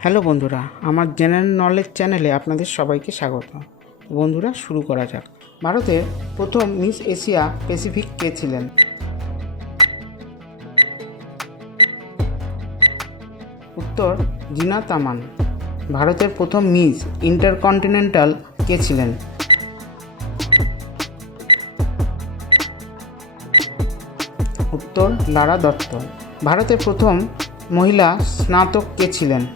Hello বন্ধুরা, আমার general knowledge চ্যানেলে আপনাদের সবাইকে স্বাগত। বন্ধুরা, শুরু করা যাক। ভারতের প্রথম মিস এশিয়া প্যাসিফিক কে ছিলেন? উত্তর, জিনা তামান। ভারতের প্রথম মিস ইন্টারকন্টিনেন্টাল কে ছিলেন? উত্তর, লারা দত্ত। ভারতের প্রথম মহিলা স্নাতক কে ছিলেন?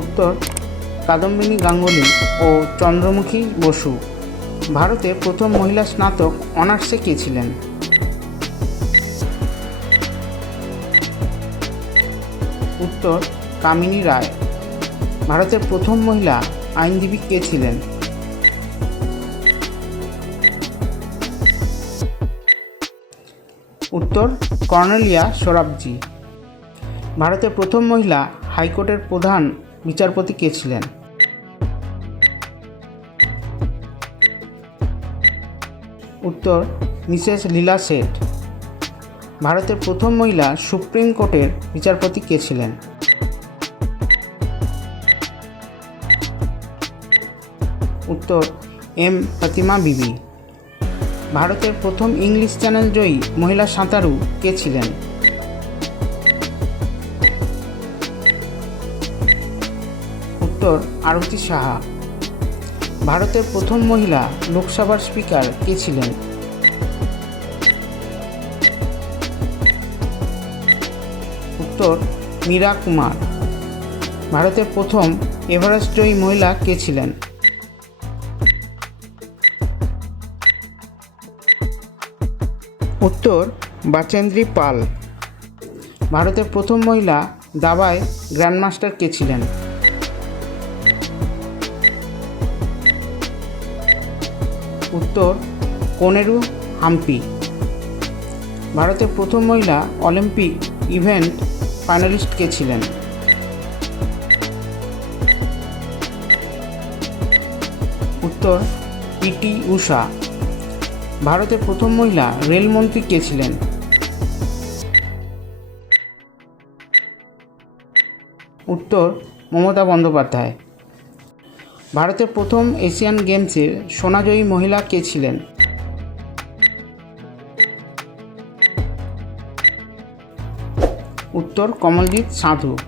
উত্তর কাদম্বিনী গাঙ্গুলি ও চন্দ্রমুখী বসু। ভারতের প্রথম মহিলা স্নাতক অনার্সে কে ছিলেন? উত্তর কামিনী রায়। ভারতের প্রথম মহিলা আইনজীবী কে ছিলেন? উত্তর কর্নেলিয়া সোরাবজি। ভারতের প্রথম মহিলা হাইকোর্টের প্রধান বিচারপতি কে ছিলেন? উত্তর, মিসেস লীলা শেঠ। ভারতের প্রথম মহিলা সুপ্রিম কোর্টের বিচারপতি কে ছিলেন? উত্তর, এম ফাতিমা বিবি। ভারতের প্রথম ইংলিশ চ্যানেল জয়ী মহিলা সাঁতারু কে ছিলেন? উত্তর আরতি সাহা। ভারতের প্রথম মহিলা লোকসভার স্পিকার কে ছিলেন? উত্তর, মীরা কুমার। ভারতের প্রথম এভারেস্ট জয়ী মহিলা কে ছিলেন? উত্তর, বাচেন্দ্রী পাল। ভারতের প্রথম মহিলা দাবায় গ্র্যান্ডমাস্টার কে ছিলেন? উত্তর কোনেরু হাম্পি। ভারতের প্রথম মহিলা অলিম্পিক ইভেন্ট ফাইনালিস্ট কে ছিলেন। উত্তর পিটি উষা ভারতের প্রথম মহিলা রেলমন্ত্রী কে ছিলেন? উত্তর মমতা বন্দ্যোপাধ্যায়। ভারতের প্রথম এশিয়ান গেমসের সোনাজয়ী মহিলা কে ছিলেন? উত্তর কমলজিৎ সাধু।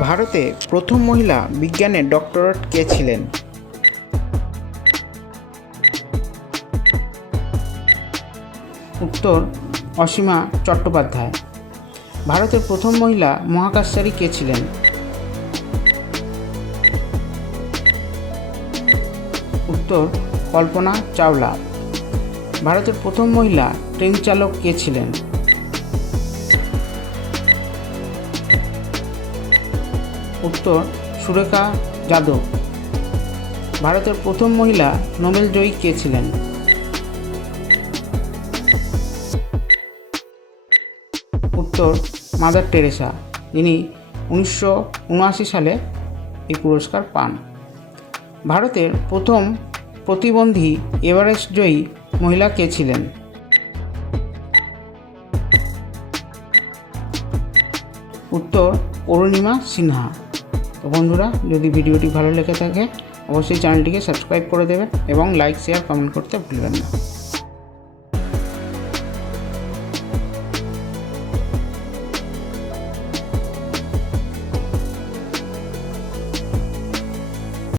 ভারতে প্রথম মহিলা বিজ্ঞানে ডক্টরেট কে ছিলেন? উত্তর অসীমা চট্টোপাধ্যায়। ভারতের প্রথম মহিলা মহাকাশচারী কে ছিলেন? উত্তর কল্পনা চাওলা। ভারতের প্রথম মহিলা ট্রেন চালক কে ছিলেন? উত্তর, সুরেখা যাদব। ভারতের প্রথম মহিলা নোবেল জয়ী কে ছিলেন? উত্তর, মাদার টেরেসা। যিনি উনিশশো উনআশি সালে এই পুরস্কার পান। ভারতের প্রথম প্রতিবন্ধী এভারেস্ট জয়ী মহিলা কে ছিলেন? উত্তর, অরুণিমা সিনহা। তো বন্ধুরা, যদি ভিডিওটি ভালো লেগে থাকে, অবশ্যই চ্যানেলটিকে সাবস্ক্রাইব করে দেবেন এবং লাইক, শেয়ার, কমেন্ট করতে ভুলবেন না।